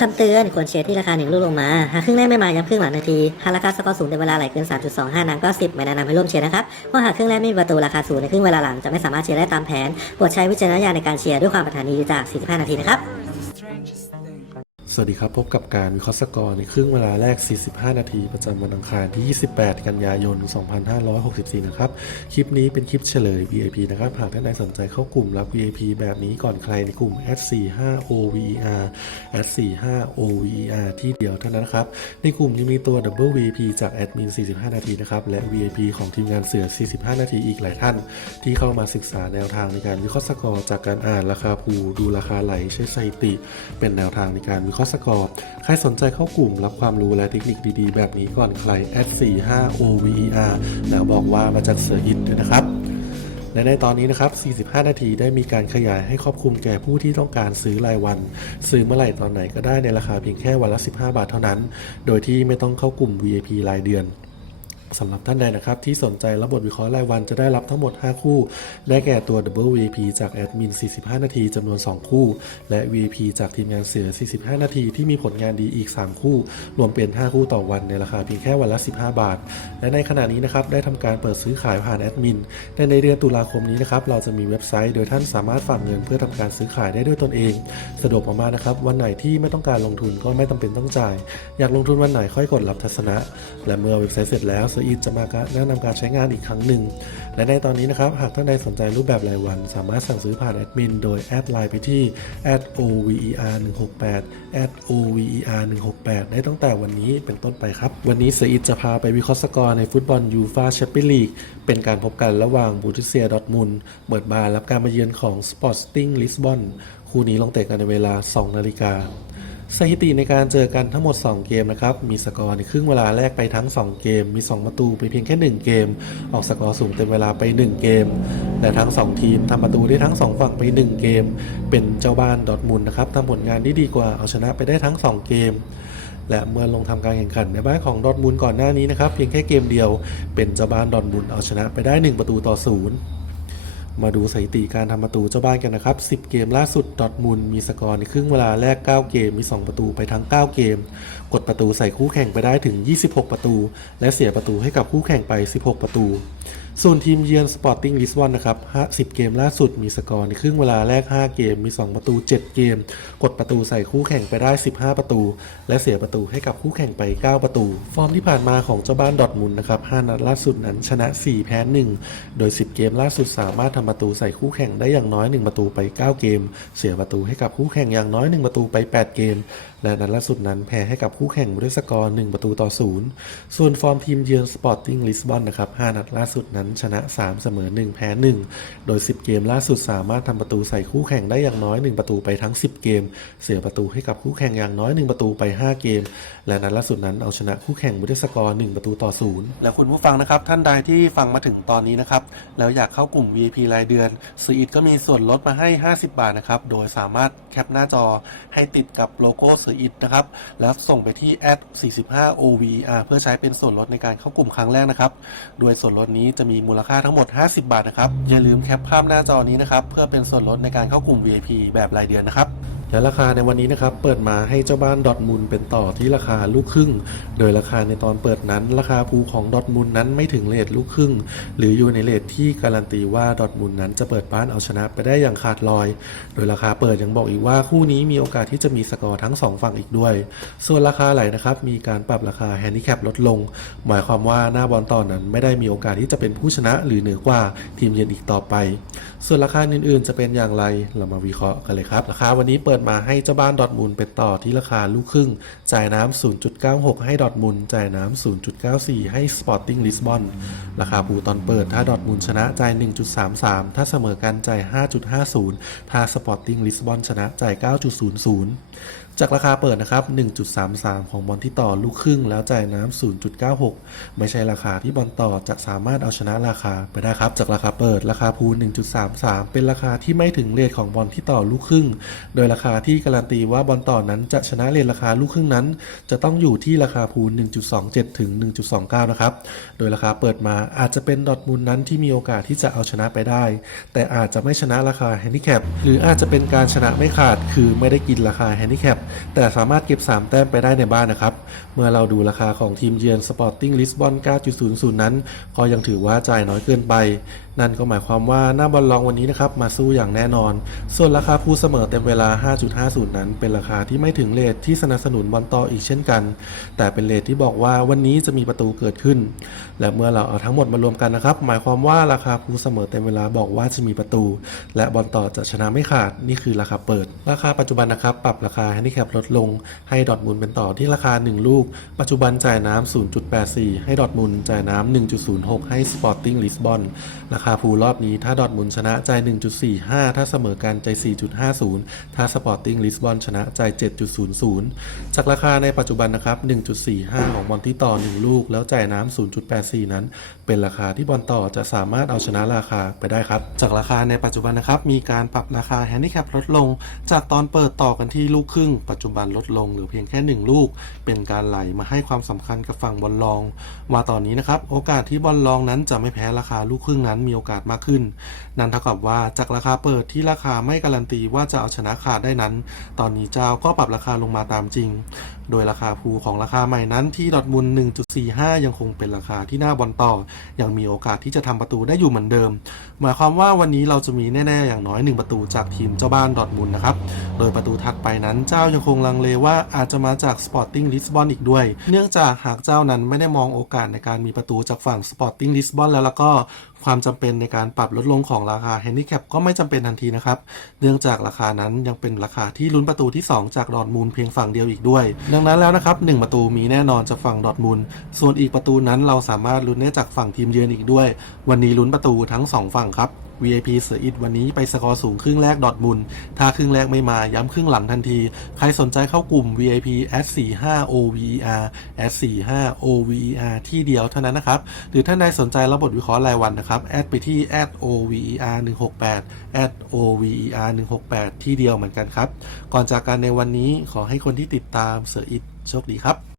คำเตือนควรเชียร์ที่ราคาหนึ่งลูกลงมา หากครึ่งแรกไม่มาย้ำครึ่งหลังนาที หากราคาสกอร์สูงในเวลาไหลเกิน 3.25น้ำก็ 10 ไม่แนะนำให้ร่วมเชียร์นะครับเพราะหากครึ่งแรกไม่มีประตูราคาสูงในครึ่งเวลาหลังจะไม่สามารถเชียร์ได้ตามแผนโปรดใช้วิจารณญาณในการเชียร์ด้วยความปรารถนาดีจาก 45 นาทีนะครับ สวัสดีครับ พบกับการวิเคราะห์สกอร์ในครึ่งเวลาแรก 45 นาที ประจำวันอังคารที่ 28 กันยายน 2564 นะครับ คลิปนี้เป็นคลิปเฉลย VIP นะครับ หากท่านใดสนใจเข้ากลุ่มรับ VIP แบบนี้ก่อนใครในกลุ่ม S45OVER S45OVER ที่เดียวเท่านั้นนะครับ ในกลุ่มยังมีตัว Double VIP จากแอดมิน 45 นาทีนะครับ และ VIP ของทีมงานเสือ 45 นาทีอีกหลายท่าน ที่เข้ามาศึกษาแนวทางในการวิเคราะห์สกอร์จากการอ่านราคาภูดูราคาไหลใช้สถิติเป็นแนวทางในการวิเคราะห์สกอร์ ใครสนใจเข้ากลุ่มรับความรู้และเทคนิคดีๆ แบบนี้ก่อนใคร S45OVER แล้วบอกว่ามาจากเสืออินด้วยนะครับและในตอนนี้นะครับ 45 นาทีได้มีการขยายให้ครอบคลุมแก่ผู้ที่ต้องการซื้อรายวัน ซื้อเมื่อไหร่ตอนไหนก็ได้ในราคาเพียงแค่วันละ 15 บาทเท่านั้น โดยที่ไม่ต้องเข้ากลุ่ม VIP รายเดือน สำหรับท่านใดนะครับที่สนใจรับบทวิเคราะห์รายวันจะได้รับทั้งหมด 5 คู่ ได้แก่ตัว Double VIP จากแอดมิน 45 นาทีจำนวน 2 คู่ และ VIP จากทีมงานเสือ 45 นาทีที่มีผลงานดีอีก 3 คู่ รวมเป็น 5 คู่ต่อวันในราคาเพียงแค่วันละ 15 บาท และในขณะนี้นะครับได้ทำการเปิดซื้อขายผ่านแอดมินในเดือนตุลาคมนี้นะครับเราจะมีเว็บไซต์โดยท่านสามารถฝากเงินเพื่อทำการซื้อขายได้ด้วยตนเอง สะดวกมากๆนะครับวันไหนที่ไม่ต้องการลงทุนก็ไม่จำเป็นต้องจ่าย อยากลงทุนวันไหนค่อยกดรับทัศนะ และเมื่อเว็บไซต์เสร็จแล้วซอร์อีจะมาแนะนำการใช้งานอีกครั้งหนึ่ง และในตอนนี้นะครับ หากท่านใดสนใจรูปแบบรายวัน สามารถสั่งซื้อผ่านแอดมินโดยแอดไลน์ไปที่ @over 168 @over 168 ได้ตั้งแต่วันนี้เป็นต้นไปครับ วันนี้เซอร์อีจะพาไปวิเคราะห์สกอร์ในฟุตบอลยูฟาแชมเปี้ยนลีกเป็นการพบกันระหว่างบูติเซียดอร์ทมุนเปิดบ้านรับการมาเยือนของสปอร์ตติ้งลิสบอนคู่นี้ลงเตะกันในเวลา 2 นาฬิกา สถิติในการเจอกันทั้งหมด 2 เกมนะครับ มีสกอร์ในครึ่งเวลาแรกไปทั้ง 2 เกม มี 2 ประตูไปเพียงแค่ 1 เกม ออกสกอร์สูงเต็มเวลาไป 1 เกม และทั้ง 2 ทีมทำประตูได้ทั้ง 2 ฝั่งไป 1 เกม เป็นเจ้าบ้านดอทมุนนะครับทำผลงานได้ดีกว่าเอาชนะไปได้ทั้ง 2 เกม และเมื่อลงทำการแข่งขันในบ้านของดอทมุนก่อนหน้านี้นะครับเพียงแค่เกมเดียว เป็นเจ้าบ้านดอทมุนเอาชนะไปได้ 1 ประตูต่อศูนย์ มาดูสถิติการทำประตูเจ้าบ้านกันนะครับ 10 เกมล่าสุดดอทมูลมีสกอร์ในครึ่งเวลาแรก 9 เกม มี 2 ประตูไปทั้ง 9 เกม กดประตูใส่คู่แข่งไปได้ถึง 26 ประตู และเสียประตูให้กับคู่แข่งไป 16 ประตู ส่วนทีมเยือนสปอร์ติ้งลิสบอนนะครับ10 เกมล่าสุดมีสกอร์ในครึ่งเวลาแรก 5 เกม มี 2 ประตู 7 เกม กดประตูใส่คู่แข่งไปได้ 15 ประตู และเสียประตูให้กับคู่แข่งไป 9 ประตู ฟอร์มที่ผ่านมาของเจ้าบ้านดอทมุนนะครับ 5 นัดล่าสุดนั้นชนะ 4 แพ้ 1 โดย 10 เกมล่าสุดสามารถทำประตูใส่คู่แข่งได้อย่างน้อย 1 ประตูไป 9 เกม เสียประตูให้กับคู่แข่งอย่างน้อย 1 ประตูไป 8 เกม และนัดล่าสุดนั้นแพ้ให้กับคู่แข่งด้วยสกอร์ 1 ประตูต่อ 0 ส่วนฟอร์มทีมเยือนสปอร์ติ้งลิสบอนนะครับ 5 นัดล่าสุดนั้นชนะ 3 เสมอ 1 แพ้ 1 โดย 10 เกมล่าสุดสามารถทำประตูใส่คู่แข่งได้อย่างน้อย 1 ประตูไปทั้ง 10 เกม เสียประตูให้กับคู่แข่งอย่างน้อย 1 ประตูไป 5 เกม และนัดล่าสุดนั้นเอาชนะคู่แข่งด้วยสกอร์ 1 ประตูต่อ 0 แล้วคุณผู้ฟังนะครับท่านใดที่ฟังมาถึงตอนนี้นะครับแล้วอยากเข้ากลุ่ม VIP รายเดือนซีอิดก็มีส่วนลดมาให้ 50 บาทนะครับโดยสามารถแคปหน้าจอให้ติดกับโลโก้ซีอิดนะครับแล้วส่งไปที่แอด45 OVER เพื่อใช้เป็นส่วนลดในการเข้ากลุ่มครั้งแรกนะครับ โดยส่วนลดนี้จะมีมูลค่าทั้งหมด 50 บาทนะครับ อย่าลืมแคปภาพหน้าจอนี้นะครับ เพื่อเป็นส่วนลดในการเข้ากลุ่ม VIP แบบรายเดือนนะครับ และราคาในวันนี้นะครับเปิดมาให้เจ้าบ้านดอทมุนเป็นต่อที่ราคาลูกครึ่ง โดยราคาในตอนเปิดนั้น ราคาภูของดอทมุนนั้นไม่ถึงเลทลูกครึ่ง หรืออยู่ในเลทที่การันตีว่าดอทมุนนั้นจะเปิดบ้านเอาชนะไปได้อย่างขาดลอย โดยราคาเปิดยังบอกอีกว่าคู่นี้มีโอกาสที่จะมีสกอร์ทั้งสองฝั่งอีกด้วย ส่วนราคาไหลนะครับมีการปรับราคาแฮนดิแคปลดลง หมายความว่าหน้าบอลตอนนั้นไม่ได้มีโอกาสที่จะเป็นผู้ชนะ หรือเหนือกว่าทีมเยือนอีกต่อไป ส่วนราคาอื่นๆ จะเป็นอย่างไรเรามาวิเคราะห์กันเลยครับราคาวันนี้เปิดมาให้เจ้าบ้านดอทมูลเป็นต่อที่ราคาลูกครึ่ง จ่ายน้ำ 0.96 ให้ดอทมูลจ่ายน้ำ 0.94 ให้สปอร์ติ้งลิสบอนราคาปูตอนเปิด ถ้าดอทมูลชนะจ่าย 1.33 ถ้าเสมอกันจ่าย 5.50 ถ้าสปอร์ติ้งลิสบอนชนะจ่าย 9.00 จากราคาเปิดนะครับ 1.33 ของบอลที่ต่อลูกครึ่ง แล้วจ่ายน้ำ 0.96 ไม่ใช่ราคาที่บอลต่อจะสามารถเอาชนะราคาไปได้ครับ จากราคาเปิดราคาพู1.33 เป็นราคาที่ไม่ถึงเรทของบอลที่ต่อลูกครึ่ง โดยราคาที่การันตีว่าบอลต่อนั้นจะชนะเรทราคาลูกครึ่งนั้น จะต้องอยู่ที่ราคาพู1.27 ถึง 1.29 นะครับ โดยราคาเปิดมาอาจจะเป็นดอทมุนนั้นที่มีโอกาสที่จะเอาชนะไปได้ แต่อาจจะไม่ชนะราคาแฮนดิแคปหรืออาจจะเป็นการชนะไม่ขาดคือไม่ได้กินราคาแฮนดิแคปแต่สามารถเก็บ 3 แต้มไปได้ในบ้านนะครับ เมื่อเราดูราคาของทีมเยือนสปอร์ติ้งลิสบอน 9.00 นั้น ก็ยังถือว่าจ่ายน้อยเกินไป นั่นก็หมายความว่าหน้าบอลลองวันนี้นะครับมาสู้อย่างแน่นอน ส่วนราคาผู้เสมอเต็มเวลา 5.50 นั้น เป็นราคาที่ไม่ถึงเลทที่สนับสนุนบอลต่ออีกเช่นกัน แต่เป็นเลทที่บอกว่าวันนี้จะมีประตูเกิดขึ้น และเมื่อเราเอาทั้งหมดมารวมกันนะครับหมายความว่าราคาผู้เสมอเต็มเวลาบอกว่าจะมีประตู และบอลต่อจะชนะไม่ขาดนี่คือราคาเปิด ราคาปัจจุบันนะครับปรับราคาแฮนดิแคปลดลง ให้ดอทมุนเป็นต่อที่ราคา 1 ลูก ปัจจุบันจ่ายน้ำ0.84 ให้ดอทมุนจ่ายน้ำ1.06 ให้สปอร์ติ้งลิสบอนราคาภูรอบนี้ถ้าดอทมุนชนะใจ 1.45 ถ้าเสมอกันจ่าย4.50 ถ้าสปอร์ติ้งลิสบอนชนะใจ 7.00 จากราคาในปัจจุบันนะครับ 1.45 ของบอลที่ต่อ 1 ลูก แล้วจ่ายน้ำ 0.84 นั้น เป็นราคาที่บอลต่อจะสามารถเอาชนะราคาไปได้ครับ จากราคาในปัจจุบันนะครับ มีการปรับราคาแฮนดิแคปลดลง จากตอนเปิดต่อกันที่ลูกครึ่ง ปัจจุบันลดลงเหรือเพียงแค่ 1 ลูก เป็นการไหลมาให้ความสำคัญกับฝั่งบอลลอง ว่าตอนนี้นะครับโอกาสที่บอลลองนั้นจะไม่แพ้ราคาลูกครึ่งนั้นมีโอกาสมากขึ้น นั่นเท่ากับว่าจากราคาเปิดที่ราคาไม่การันตีว่าจะเอาชนะขาดได้นั้น ตอนนี้เจ้าก็ปรับราคาลงมาตามจริง โดยราคาภูของราคาใหม่นั้นที่ดอทมุน1.45 ยังคงเป็นราคาที่น้าบอลต่อ ยังมีโอกาสที่จะทำประตูได้อยู่เหมือนเดิม หมายความว่าวันนี้เราจะมีแน่ๆอย่างน้อย 1 ประตูจากทีมเจ้าบ้านดอทมุนนะครับ โดยประตูถัดไปนั้นเจ้ายังคงลังเลว่าอาจจะมาจาก Sporting Lisbon อีกด้วย เนื่องจากหากเจ้านั้นไม่ได้มองโอกาสในการมีประตูจากฝั่ง Sporting Lisbon แล้วแล้วก็ความจำเป็นในการปรับลดลงของราคาแฮนดี้แคปก็ไม่จำเป็นทันทีนะครับ เนื่องจากราคานั้นยังเป็นราคาที่ลุ้นประตูที่ 2 จากดอทมูลเพียงฝั่งเดียวอีกด้วย ดังนั้นแล้วนะครับ1ประตูมีแน่นอนจากฝั่งดอทมูลส่วนอีกประตูนั้นเราสามารถลุ้นได้จากฝั่งทีมเยือนอีกด้วย วันนี้ลุ้นประตูทั้ง 2 ฝั่งครับ VIP เสืออิดวันนี้ไปสกอร์สูงครึ่งแรกดอทมุนถ้าครึ่งแรกไม่มาย้ำครึ่งหลังทันที ใครสนใจเข้ากลุ่ม VIP S 4 5 OVER S 4 5 OVER ที่เดียวเท่านั้นนะครับ หรือท่านใดสนใจรับบทวิเคราะห์รายวันนะครับ แอดไปที่ OVER 168 OVER 168ที่เดียวเหมือนกันครับ ก่อนจากการในวันนี้ขอให้คนที่ติดตามเสืออิดโชคดีครับ